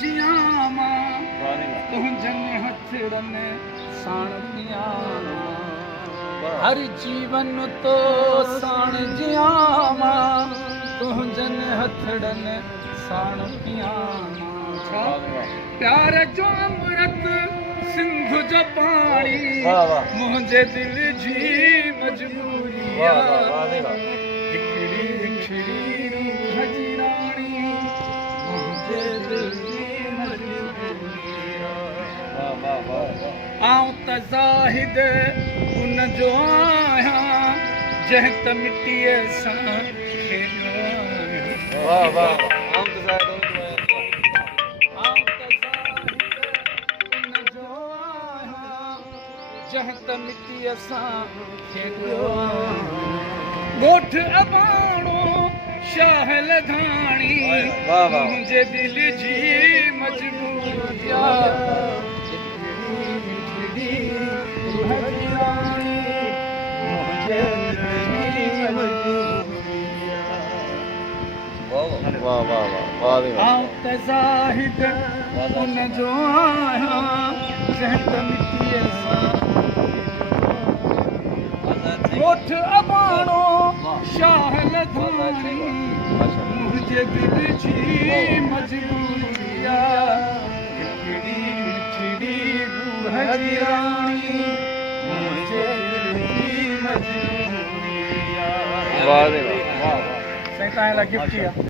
जियां मां तुंहिंजनि हथड़नि साण पियां हर जीवन तो साण जियां मां तुंहिंजनि हथड़नि साण पियां प्यार जो अमृत सिंध जो पाणी मुंहिंजे दिल जी मजबूरी हिकिड़ी हिकिड़ी रूह जी राणी मुंहिंजे दिल जी मजबूरी आऊं त ज़ाहिद उन जो आहियां जंहिं त मिटीअ सां खेॾियो जंहिं त मिटीअ सां खेॾियो ॻोठ अबाणो शाहल धाणी मुंहिंजे दिल जी मजबूरी आऊं त ज़ाहिद उन जो आहियां जंहिं त मिटीअ सां ॻोठ अबाणो शाहल धाणी मुंहिंजे दिल जी मजबूरी हिकिड़ी हिकिड़ी रूह जी राणी मुंहिंजे दिल जी मजबूरी साईं तव्हां लाइ गिफ्ट आहे